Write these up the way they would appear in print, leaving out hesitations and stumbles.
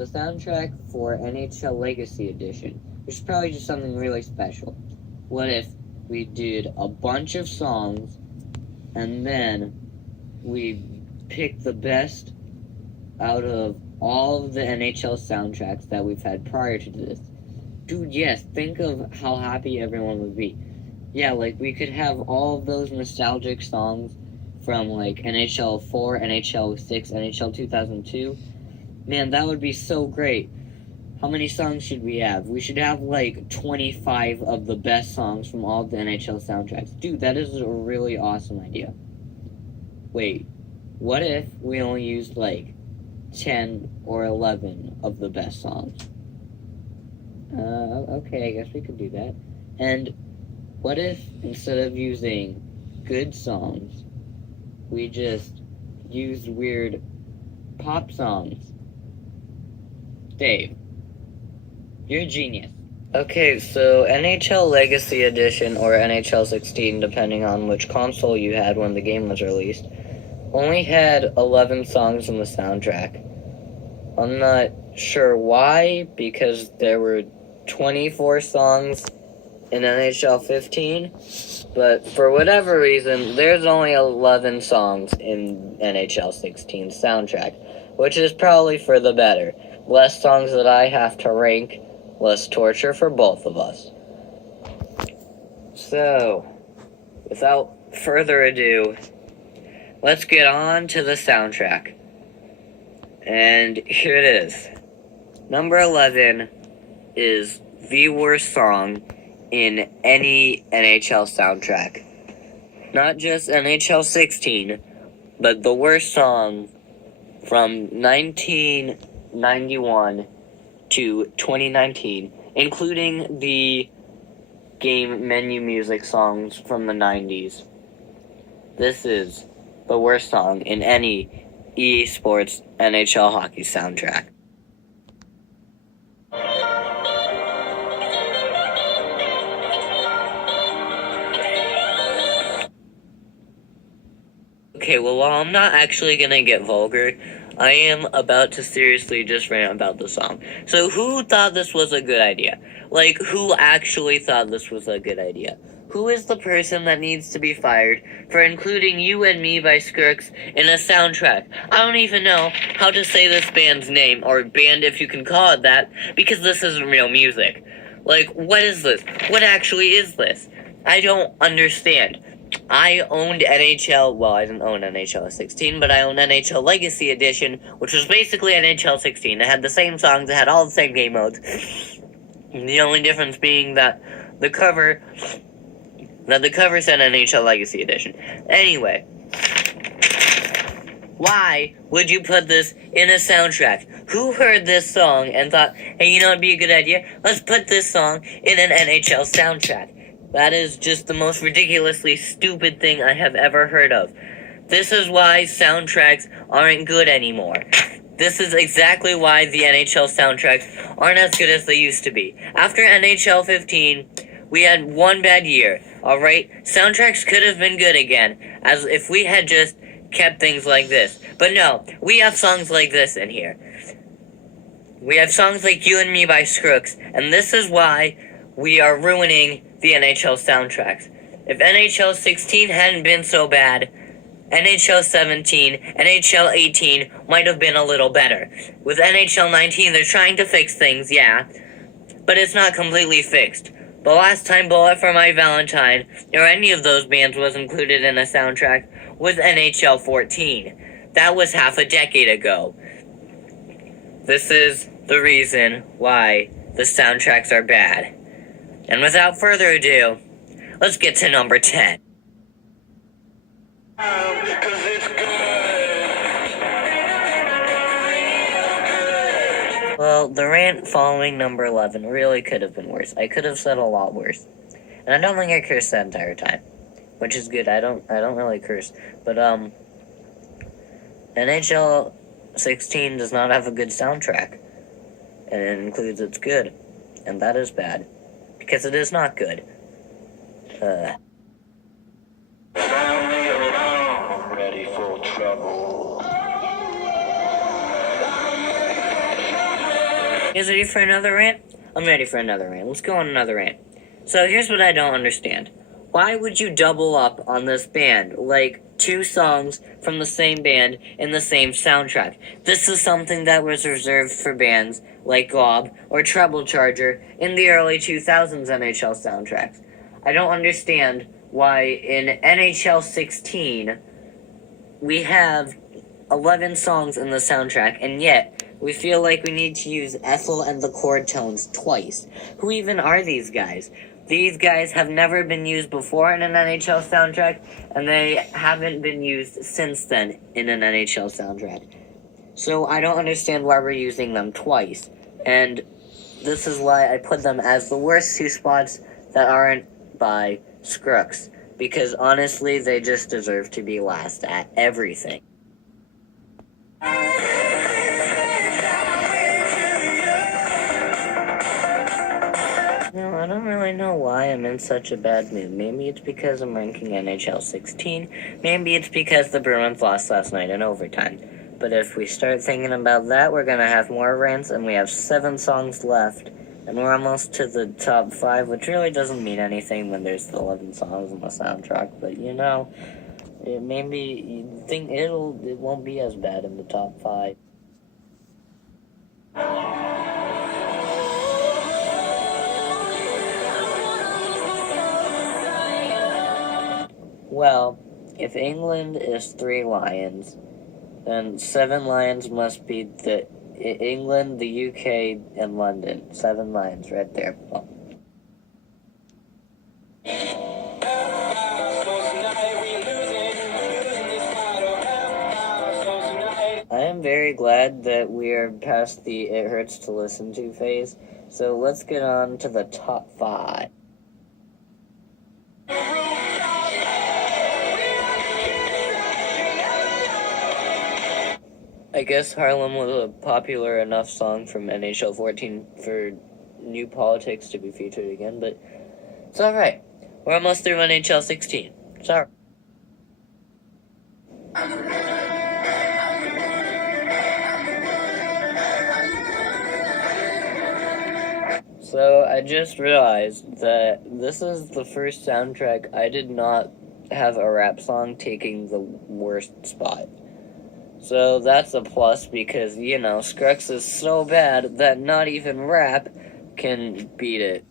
the soundtrack for NHL Legacy Edition, which is probably just something really special. What if we did a bunch of songs, and then we picked the best out of all of the NHL soundtracks that we've had prior to this? Dude, yes, think of how happy everyone would be. Yeah, like, we could have all of those nostalgic songs from, like, NHL 4, NHL 6, NHL 2002. Man, that would be so great. How many songs should we have? We should have, like, 25 of the best songs from all of the NHL soundtracks. Dude, that is a really awesome idea. Wait, what if we only used, like, 10 or 11 of the best songs? Okay, I guess we could do that. And what if, instead of using good songs, we just used weird pop songs? Dave, you're a genius. Okay, so NHL Legacy Edition, or NHL16, depending on which console you had when the game was released, only had 11 songs in the soundtrack. I'm not sure why, because there were 24 songs in NHL 15, but for whatever reason, there's only 11 songs in NHL 16's soundtrack, which is probably for the better. Less songs that I have to rank, less torture for both of us. So, without further ado, let's get on to the soundtrack. And here it is. Number 11 is the worst song in any NHL soundtrack. Not just NHL 16, but the worst song from 1991 to 2019, including the game menu music songs from the 90s. This is the worst song in any EA Sports NHL hockey soundtrack. Okay, well, while I'm not actually gonna get vulgar, I am about to seriously just rant about the song. So who thought this was a good idea? Like, who actually thought this was a good idea? Who is the person that needs to be fired for including You and Me by Skrillex in a soundtrack? I don't even know how to say this band's name, or band if you can call it that, because this isn't real music. Like, what is this? What actually is this? I don't understand. I owned NHL, well, I didn't own NHL 16, but I owned NHL Legacy Edition, which was basically NHL 16. It had the same songs, it had all the same game modes. The only difference being that the cover said NHL Legacy Edition. Anyway, why would you put this in a soundtrack? Who heard this song and thought, hey, you know it'd be a good idea? Let's put this song in an NHL soundtrack. That is just the most ridiculously stupid thing I have ever heard of. This is why soundtracks aren't good anymore. This is exactly why the NHL soundtracks aren't as good as they used to be. After NHL 15, we had one bad year, alright? Soundtracks could have been good again, as if we had just kept things like this. But no, we have songs like this in here. We have songs like You and Me by Skrillex, and this is why we are ruining the NHL soundtracks. If NHL 16 hadn't been so bad, NHL 17, NHL 18 might have been a little better. With NHL 19, they're trying to fix things, yeah, but it's not completely fixed. The last time Bullet for My Valentine, or any of those bands, was included in a soundtrack was NHL 14. That was half a decade ago. This is the reason why the soundtracks are bad. And without further ado, let's get to number 10. Well, the rant following number 11 really could have been worse. I could have said a lot worse. And I don't think I cursed that entire time, which is good. I don't really curse. But NHL 16 does not have a good soundtrack. And it includes it's good. And that is bad. Because it is not good. I'm ready for trouble. You guys ready for another rant? I'm ready for another rant. Let's go on another rant. So here's what I don't understand. Why would you double up on this band? Like, 2 songs from the same band in the same soundtrack. This is something that was reserved for bands like Gob or Treble Charger in the early 2000s NHL soundtracks. I don't understand why in NHL16 we have 11 songs in the soundtrack, and yet we feel like we need to use Ethel and the chord tones twice. Who even are these guys? These guys have never been used before in an NHL soundtrack, and they haven't been used since then in an NHL soundtrack. So I don't understand why we're using them twice. And this is why I put them as the worst 2 spots that aren't by Scrooks. Because honestly, they just deserve to be last at everything. No, I don't really know why I'm in such a bad mood. Maybe it's because I'm ranking NHL16. Maybe it's because the Bruins lost last night in overtime. But if we start thinking about that, we're gonna have more rants, and we have 7 songs left. And we're almost to the top 5, which really doesn't mean anything when there's 11 songs in the soundtrack. But you know, maybe you think it won't be as bad in the top 5. Well, if England is 3 lions, then 7 lions must be England, the UK, and London. 7 lions right there. Oh. I am very glad that we are past the it hurts to listen to phase, so let's get on to the top 5. I guess Harlem was a popular enough song from NHL14 for new politics to be featured again, but it's alright. We're almost through NHL16. It's alright. So I just realized that this is the first soundtrack I did not have a rap song taking the worst spot. So that's a plus because, you know, Scruggs is so bad that not even rap can beat it.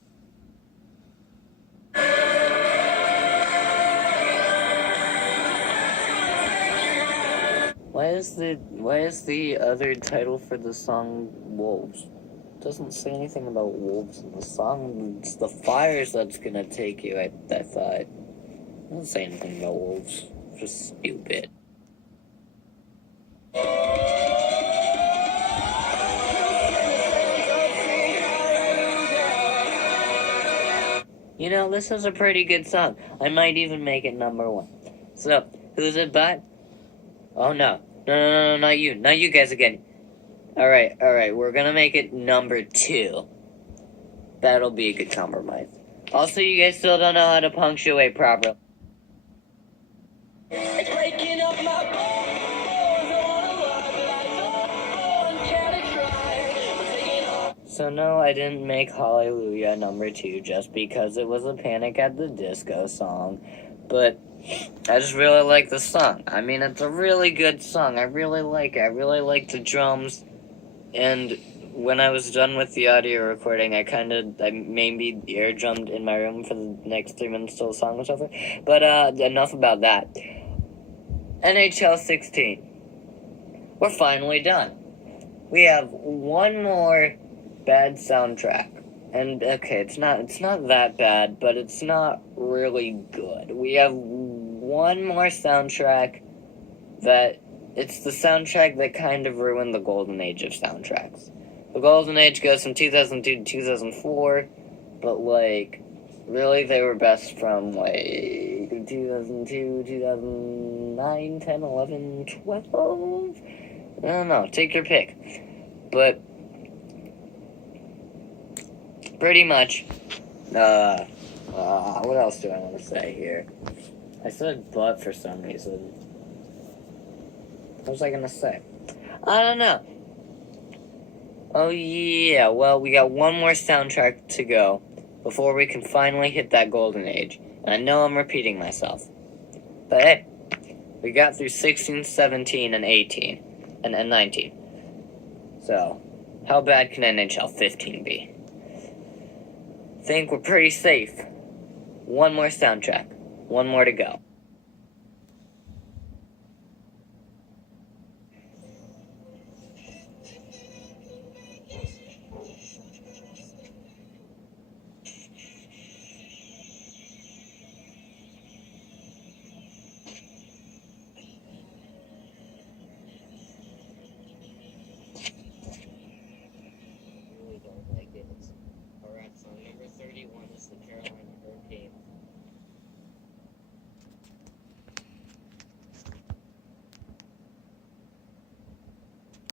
Why is the other title for the song Wolves? It doesn't say anything about wolves in the song. It's the fires that's gonna take you, I thought. It doesn't say anything about wolves. It's just stupid. You know, this is a pretty good song. I might even make it number 1. So, who's it by? Oh no. No, not you. Not you guys again. Alright, we're gonna make it number 2. That'll be a good compromise. Also, you guys still don't know how to punctuate properly. It's breaking up my bones. So no, I didn't make Hallelujah number 2 just because it was a Panic at the Disco song. But I just really like the song. I mean, it's a really good song. I really like it. I really like the drums. And when I was done with the audio recording, I maybe air drummed in my room for the next 3 minutes till the song was over. But enough about that. NHL16. We're finally done. We have one more bad soundtrack. And okay, it's not that bad, but it's not really good. We have one more soundtrack it's the soundtrack that kind of ruined the golden age of soundtracks. The golden age goes from 2002 to 2004, but like, really they were best from like 2002, 2009, 10, 11, 12? I don't know, take your pick. But pretty much, what else do I want to say here? I said but for some reason. What was I gonna say? I don't know. Oh yeah, well, we got one more soundtrack to go before we can finally hit that golden age. And I know I'm repeating myself. But hey, we got through 16, 17, and 18, and 19. So, how bad can NHL 15 be? Think we're pretty safe. One more soundtrack. One more to go.